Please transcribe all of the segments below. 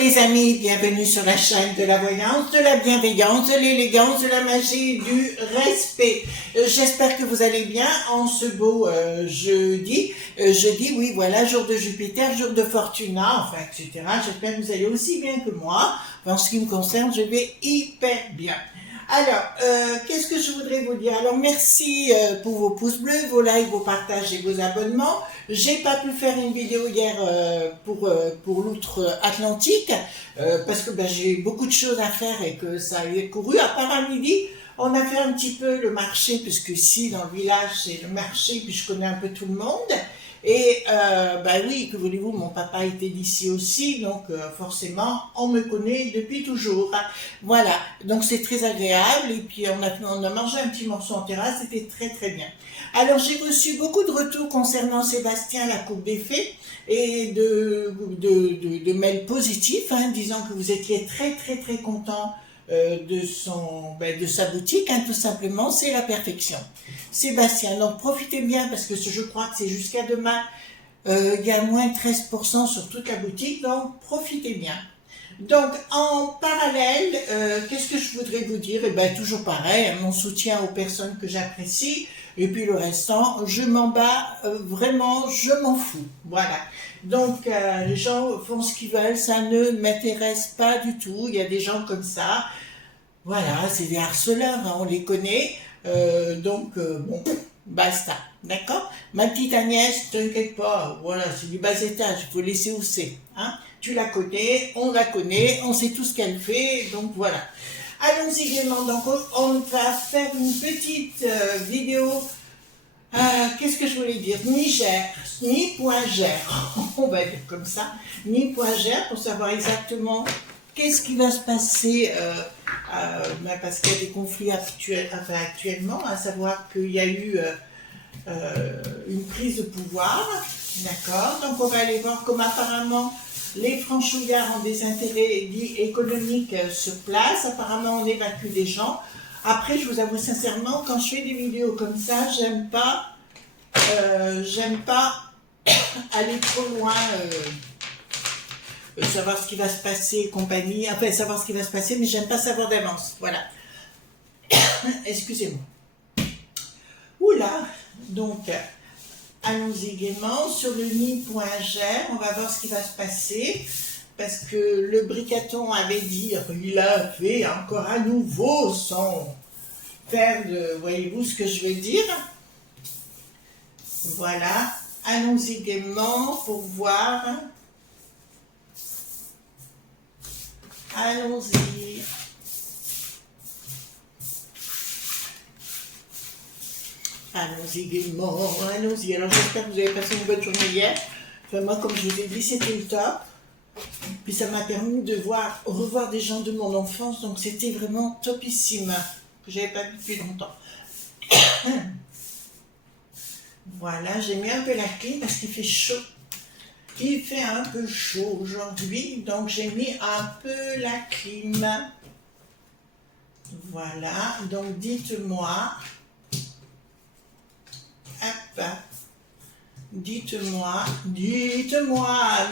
les amis, bienvenue sur la chaîne de la voyance, de la bienveillance, de l'élégance, de la magie, du respect. J'espère que vous allez bien en ce beau jeudi. Jeudi, oui, voilà, jour de Jupiter, jour de Fortuna, enfin, etc. J'espère que vous allez aussi bien que moi. En ce qui me concerne, je vais hyper bien. Alors, qu'est-ce que je voudrais vous dire? Alors, merci pour vos pouces bleus, vos likes, vos partages et vos abonnements. J'ai pas pu faire une vidéo hier pour l'outre-Atlantique parce que j'ai beaucoup de choses à faire et que ça a couru. À part à midi, on a fait un petit peu le marché, puisque ici, dans le village, c'est le marché, puis je connais un peu tout le monde. Et oui, que voulez-vous, mon papa était d'ici aussi, donc forcément, on me connaît depuis toujours. Voilà, donc c'est très agréable, et puis on a mangé un petit morceau en terrasse, c'était très très bien. Alors j'ai reçu beaucoup de retours concernant Sébastien, la Coupe des Fées, et de mails positifs, disant que vous étiez très très très content de sa boutique, tout simplement, c'est la perfection. Sébastien, donc profitez bien parce que je crois que c'est jusqu'à demain, il y a moins 13% sur toute la boutique, donc profitez bien. Donc en parallèle, qu'est-ce que je voudrais vous dire? Toujours pareil, mon soutien aux personnes que j'apprécie, et puis le restant, je m'en bats, vraiment, je m'en fous, voilà. Donc les gens font ce qu'ils veulent, ça ne m'intéresse pas du tout, il y a des gens comme ça, voilà, c'est des harceleurs, on les connaît, bon, basta, d'accord? Ma petite Agnès, t'inquiète pas, voilà, c'est du bas étage, il faut laisser où c'est, Tu la connais, on sait tout ce qu'elle fait, donc voilà. Allons-y gaiement, donc on va faire une petite vidéo, qu'est-ce que je voulais dire? Niger, ni.gère, on va dire comme ça, ni.gère, pour savoir exactement qu'est-ce qui va se passer, parce qu'il y a des conflits actuellement, à savoir qu'il y a eu une prise de pouvoir, d'accord? Donc on va aller voir comment apparemment les franchouillards ont des intérêts dits économiques sur place, apparemment on évacue des gens. Après, je vous avoue sincèrement, quand je fais des vidéos comme ça, j'aime pas aller trop loin, savoir ce qui va se passer et compagnie, enfin savoir ce qui va se passer, mais j'aime pas savoir d'avance, voilà. Excusez-moi. Oula, donc allons-y gaiement sur le nid.gère, on va voir ce qui va se passer, parce que le Bricaton avait dit, il a fait encore à nouveau son faire de, voyez-vous ce que je veux dire? Voilà, allons-y gaiement pour voir. Allons-y. Allons-y gaiement, allons-y. Alors j'espère que vous avez passé une bonne journée hier. Enfin, moi, comme je vous ai dit, c'était le top. Puis ça m'a permis de revoir des gens de mon enfance, donc c'était vraiment topissime, que j'avais pas vu depuis longtemps. Voilà, j'ai mis un peu la clim parce qu'il fait chaud. Il fait un peu chaud aujourd'hui, donc j'ai mis un peu la clim. Voilà, donc dites-moi, hop, dites-moi,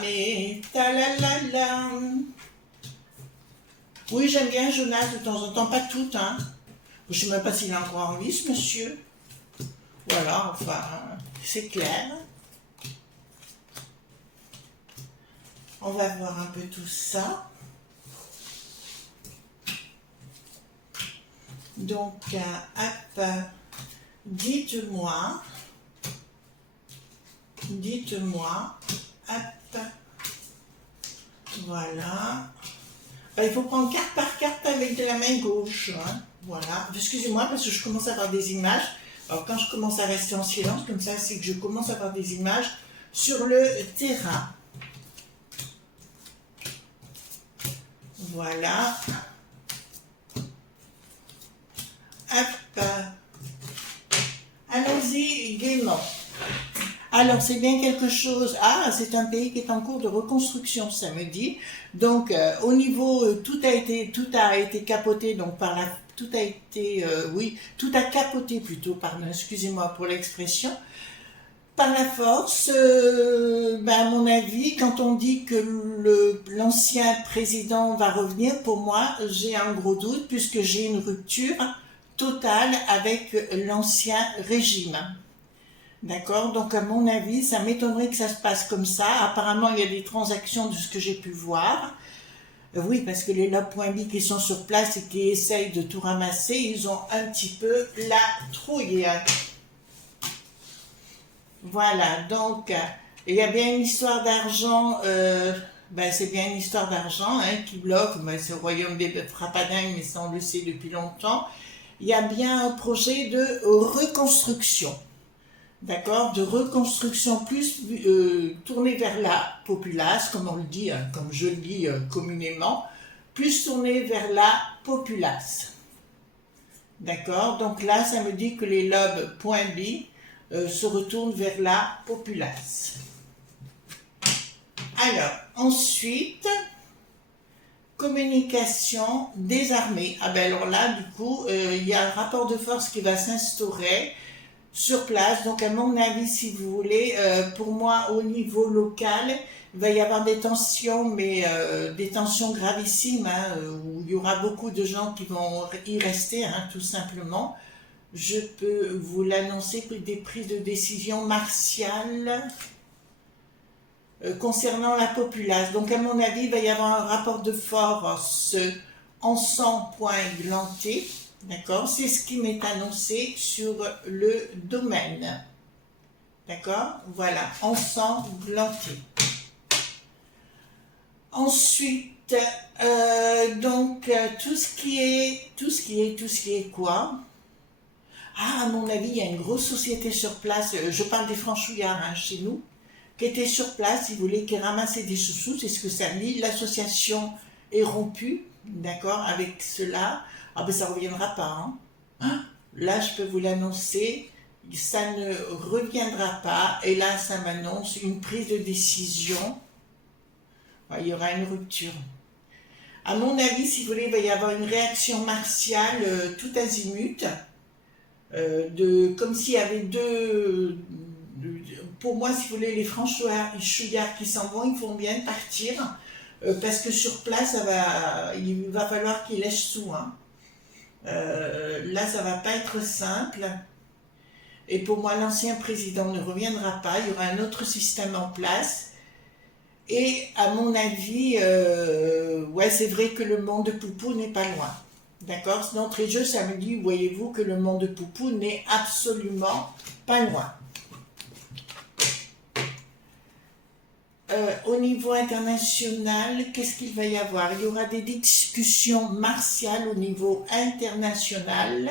mais talalala. Oui, j'aime bien Jonas de temps en temps, pas toutes, Je ne sais même pas s'il est encore en vie, ce monsieur. Voilà, enfin, c'est clair. On va voir un peu tout ça. Donc, hop, dites-moi, hop, voilà. Il faut prendre carte par carte avec de la main gauche, voilà. Excusez-moi parce que je commence à avoir des images. Alors, quand je commence à rester en silence, comme ça, c'est que je commence à avoir des images sur le terrain. Voilà. Hop. Allons-y gaiement. Alors, c'est bien quelque chose. Ah, c'est un pays qui est en cours de reconstruction, ça me dit. Donc, au niveau, tout a été capoté, donc tout a capoté plutôt, pardon, excusez-moi pour l'expression, par la force, ben, à mon avis, quand on dit que l'ancien président va revenir, pour moi, j'ai un gros doute puisque j'ai une rupture totale avec l'ancien régime. D'accord? Donc, à mon avis, ça m'étonnerait que ça se passe comme ça. Apparemment, il y a des transactions de ce que j'ai pu voir. Oui, parce que les lobes.bi qui sont sur place et qui essayent de tout ramasser, ils ont un petit peu la trouille. Voilà, donc, il y a bien une histoire d'argent, ben, c'est bien une histoire d'argent hein, qui bloque, ben, c'est le royaume des frappadingues, mais ça on le sait depuis longtemps. Il y a bien un projet de reconstruction, d'accord, de reconstruction plus tournée vers la populace, comme on le dit, hein, comme je le dis communément, plus tournée vers la populace. D'accord, donc là ça me dit que les lobes.bi se retournent vers la populace. Alors, ensuite, communication des armées. Ah ben alors là, du coup, il y a un rapport de force qui va s'instaurer sur place. Donc, à mon avis, si vous voulez, pour moi, au niveau local, il va y avoir des tensions, mais des tensions gravissimes, hein, où il y aura beaucoup de gens qui vont y rester, hein, tout simplement. Je peux vous l'annoncer, des prises de décision martiales concernant la populace. Donc, à mon avis, il va y avoir un rapport de force en sang point glanté. D'accord? C'est ce qui m'est annoncé sur le domaine. D'accord? Voilà, ensanglanté. Ensuite, donc, tout ce qui est quoi? Ah, à mon avis, il y a une grosse société sur place, je parle des franchouillards hein, chez nous, qui était sur place, si vous voulez, qui ramassait des sous-sous, c'est ce que ça dit. L'association est rompue, d'accord, avec cela. Ah ben ça ne reviendra pas. Hein. Là, je peux vous l'annoncer, ça ne reviendra pas. Et là, ça m'annonce une prise de décision. Il y aura une rupture. À mon avis, si vous voulez, il va y avoir une réaction martiale tout azimut. Comme s'il y avait pour moi, si vous voulez, les franchouillards qui s'en vont, ils vont bien partir parce que sur place, il va falloir qu'ils lèchent sous. Hein. Là, ça va pas être simple. Et pour moi, l'ancien président ne reviendra pas. Il y aura un autre système en place. Et à mon avis, ouais, c'est vrai que le monde de Poupou n'est pas loin. D'accord? D'entrée de jeu, ça me dit, voyez-vous, que le monde de Poupou n'est absolument pas loin. Au niveau international, qu'est-ce qu'il va y avoir? Il y aura des discussions martiales au niveau international.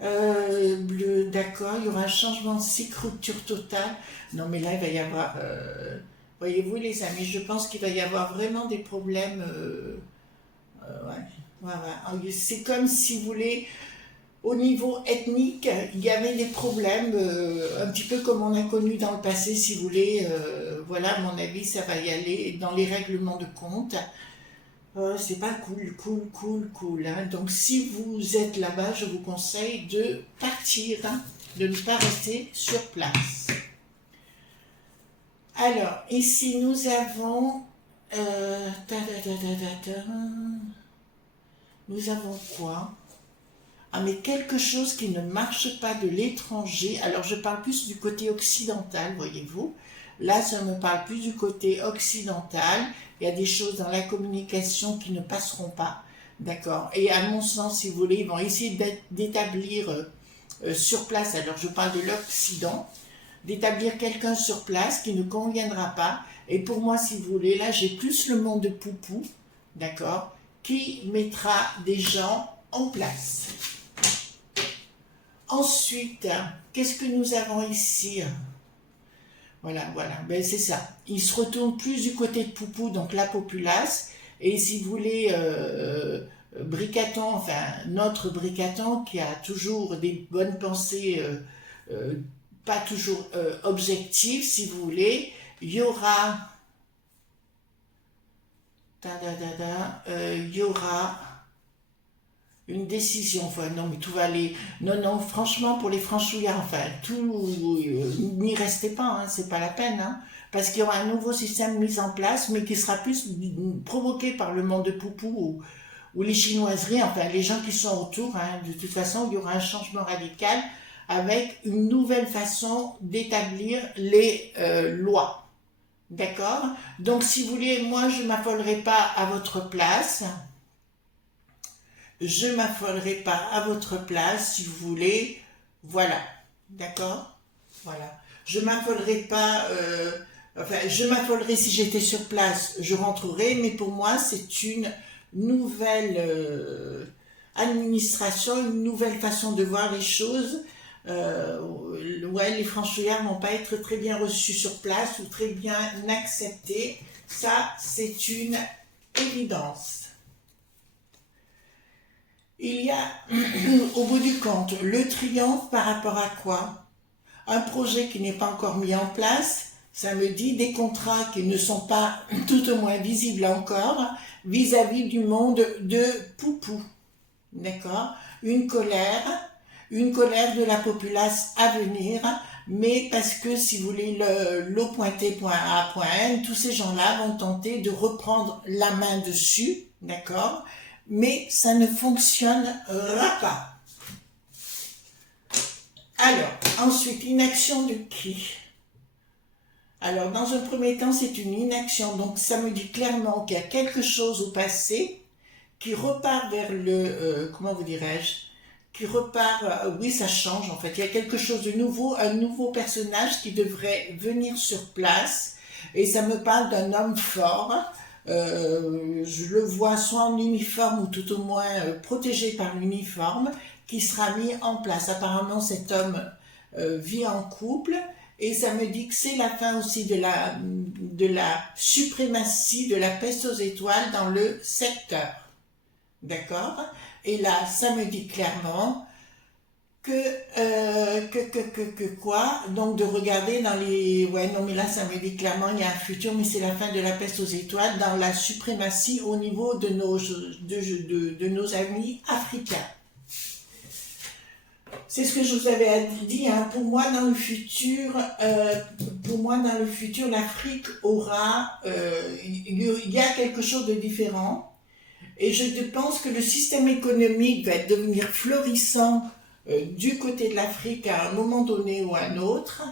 D'accord, il y aura un changement de cycle, rupture totale. Non, mais là, il va y avoir... voyez-vous, les amis, je pense qu'il va y avoir vraiment des problèmes... ouais. C'est comme si vous voulez, au niveau ethnique, il y avait des problèmes, un petit peu comme on a connu dans le passé, si vous voulez. Voilà, à mon avis, ça va y aller dans les règlements de compte. C'est pas cool. Hein. Donc, si vous êtes là-bas, je vous conseille de partir, hein, de ne pas rester sur place. Alors, ici, nous avons... Nous avons quoi? Ah, mais quelque chose qui ne marche pas de l'étranger. Alors, je parle plus du côté occidental, voyez-vous. Là, ça me parle plus du côté occidental. Il y a des choses dans la communication qui ne passeront pas. D'accord? Et à mon sens, si vous voulez, ils vont essayer d'établir sur place, alors je parle de l'Occident, d'établir quelqu'un sur place qui ne conviendra pas. Et pour moi, si vous voulez, là, j'ai plus le monde de Poupou, d'accord, qui mettra des gens en place. Ensuite, qu'est-ce que nous avons ici? Voilà, ben, c'est ça. Il se retourne plus du côté de Poupou, donc la populace. Et si vous voulez, Bricaton, enfin notre Bricaton, qui a toujours des bonnes pensées, pas toujours objectives, si vous voulez, il y aura... il une décision. Enfin, non, mais tout va aller. Non, non, franchement, pour les franchouillards, enfin, n'y restez pas, hein, c'est pas la peine, hein, parce qu'il y aura un nouveau système mis en place, mais qui sera plus provoqué par le monde de Poupou ou les chinoiseries, enfin, les gens qui sont autour, hein. De toute façon, il y aura un changement radical avec une nouvelle façon d'établir les lois. D'accord? Donc, si vous voulez, moi, je m'affolerai pas à votre place. Je m'affolerai pas à votre place, si vous voulez. Voilà. D'accord? Voilà. Je m'affolerai pas... enfin, je m'affolerai si j'étais sur place. Je rentrerai, mais pour moi, c'est une nouvelle administration, une nouvelle façon de voir les choses. Ouais, les franchouillards vont pas être très bien reçus sur place ou très bien acceptés. Ça, c'est une évidence. Il y a, au bout du compte, le triomphe par rapport à quoi? Un projet qui n'est pas encore mis en place, ça me dit des contrats qui ne sont pas tout au moins visibles encore vis-à-vis du monde de Poupou. D'accord? Une colère de la populace à venir, mais parce que, si vous voulez, l'O.T.A.N, tous ces gens-là vont tenter de reprendre la main dessus, d'accord? Mais ça ne fonctionnera pas. Alors, ensuite, inaction de qui? Alors, dans un premier temps, c'est une inaction, donc ça me dit clairement qu'il y a quelque chose au passé qui repart vers le, comment vous dirais-je, qui repart, oui, ça change en fait, il y a quelque chose de nouveau, un nouveau personnage qui devrait venir sur place, et ça me parle d'un homme fort, je le vois soit en uniforme ou tout au moins protégé par l'uniforme, qui sera mis en place. Apparemment, cet homme vit en couple, et ça me dit que c'est la fin aussi de la suprématie de la peste aux étoiles dans le secteur. D'accord? Et là, ça me dit clairement que quoi? Donc de regarder dans les... Ouais, non, mais là, ça me dit clairement, il y a un futur, mais c'est la fin de la peste aux étoiles dans la suprématie au niveau de nos amis africains. C'est ce que je vous avais dit, hein. Pour moi, dans le futur, l'Afrique aura... il y a quelque chose de différent. Et je pense que le système économique va devenir florissant du côté de l'Afrique à un moment donné ou à un autre.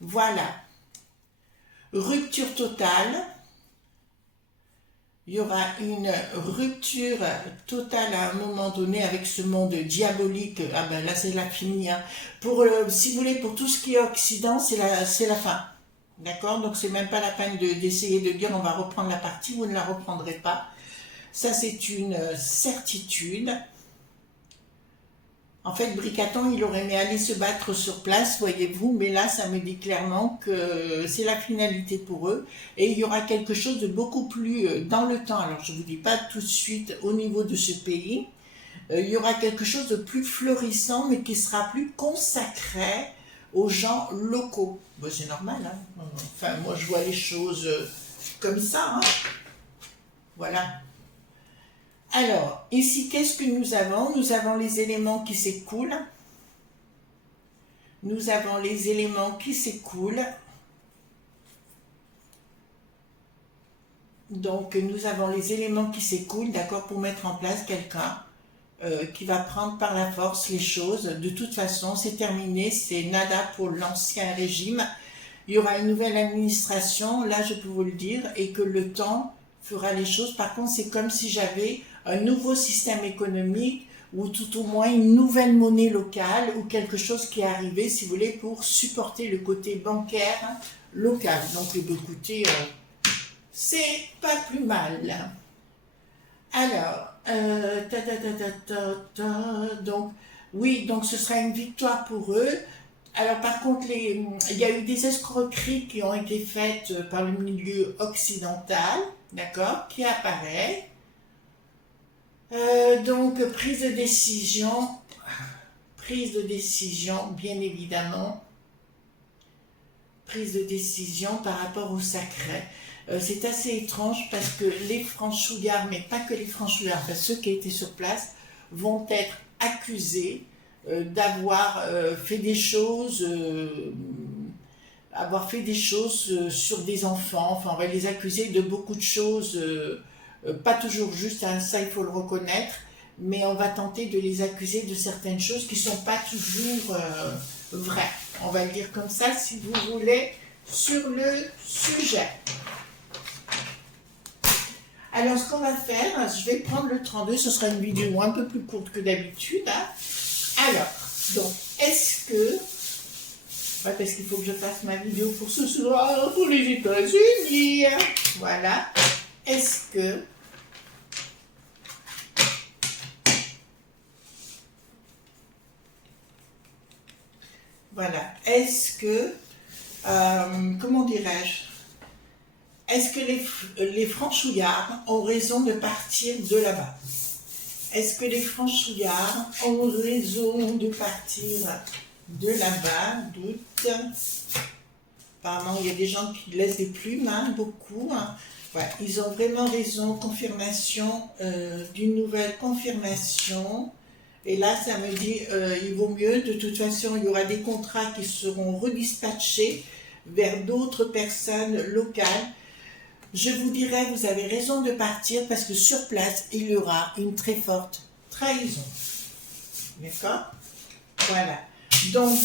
Voilà. Rupture totale. Il y aura une rupture totale à un moment donné avec ce monde diabolique. Ah ben là, c'est la finie. Hein. Si vous voulez, pour tout ce qui est Occident, c'est la fin. D'accord? Donc, c'est même pas la peine d'essayer de dire on va reprendre la partie, vous ne la reprendrez pas. Ça, c'est une certitude. En fait, Bricaton, il aurait aimé aller se battre sur place, voyez-vous, mais là, ça me dit clairement que c'est la finalité pour eux. Et il y aura quelque chose de beaucoup plus dans le temps. Alors, je ne vous dis pas tout de suite au niveau de ce pays. Il y aura quelque chose de plus florissant, mais qui sera plus consacré aux gens locaux. Bon, c'est normal, hein. Enfin, moi, je vois les choses comme ça, hein. Voilà. Alors, ici, qu'est-ce que nous avons? Nous avons les éléments qui s'écoulent. Nous avons les éléments qui s'écoulent. Donc, nous avons les éléments qui s'écoulent, d'accord, pour mettre en place quelqu'un qui va prendre par la force les choses. De toute façon, c'est terminé, c'est nada pour l'ancien régime. Il y aura une nouvelle administration, là, je peux vous le dire, et que le temps fera les choses. Par contre, c'est comme si j'avais un nouveau système économique ou tout au moins une nouvelle monnaie locale ou quelque chose qui est arrivé, si vous voulez, pour supporter le côté bancaire local. Donc, écoutez, c'est pas plus mal. Alors, donc, oui, donc ce sera une victoire pour eux. Alors, par contre, il y a eu des escroqueries qui ont été faites par le milieu occidental, d'accord, qui apparaît. Donc, prise de décision, bien évidemment, prise de décision par rapport au sacré. C'est assez étrange parce que les franchouillards, mais pas que les franchouillards, enfin, ceux qui étaient sur place, vont être accusés d'avoir fait des choses, sur des enfants. Enfin, on va les accuser de beaucoup de choses, pas toujours juste, hein, ça il faut le reconnaître, mais on va tenter de les accuser de certaines choses qui ne sont pas toujours vraies. On va le dire comme ça, si vous voulez, sur le sujet. Alors, ce qu'on va faire, je vais prendre le 32, ce sera une vidéo un peu plus courte que d'habitude. Hein. Alors, donc, est-ce que... Ouais, parce qu'il faut que je fasse ma vidéo pour ce soir, pour les États-Unis. Voilà. Est-ce que... Voilà. Est-ce que... comment dirais-je? Est-ce que les franchouillards ont raison de partir de là-bas? Est-ce que les franchouillards ont raison de partir de là-bas? Doute. Apparemment, il y a des gens qui laissent des plumes, hein, beaucoup. Hein. Ouais, ils ont vraiment raison. Confirmation d'une nouvelle confirmation. Et là, ça me dit, il vaut mieux. De toute façon, il y aura des contrats qui seront redispatchés vers d'autres personnes locales. Je vous dirais, vous avez raison de partir parce que sur place, il y aura une très forte trahison. D'accord? Voilà. Donc,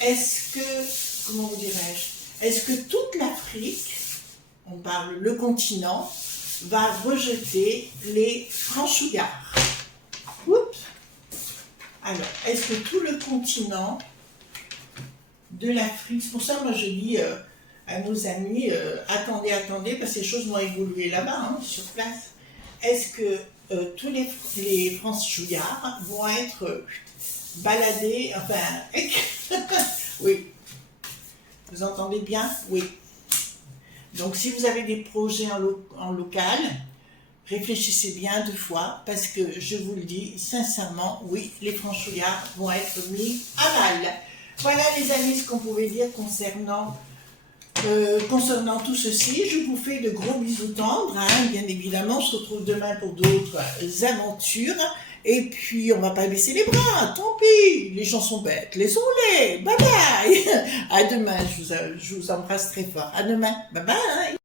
est-ce que, comment dirais-je, est-ce que toute l'Afrique, on parle le continent, va rejeter les franchouillards? Oups. Alors, est-ce que tout le continent de l'Afrique, c'est pour ça moi je dis à nos amis, attendez, parce que les choses vont évoluer là-bas, hein, sur place. Est-ce que tous les franchouillards vont être baladés, enfin, oui, vous entendez bien? Oui. Donc si vous avez des projets en local, réfléchissez bien 2 fois, parce que je vous le dis sincèrement, oui, les franchouillards vont être mis à mal. Voilà les amis ce qu'on pouvait dire concernant tout ceci. Je vous fais de gros bisous tendres, hein, bien évidemment. On se retrouve demain pour d'autres aventures. Et puis, on va pas baisser les bras, tant pis. Les gens sont bêtes, laissons-les. Bye bye. À demain, je vous embrasse très fort. À demain. Bye bye.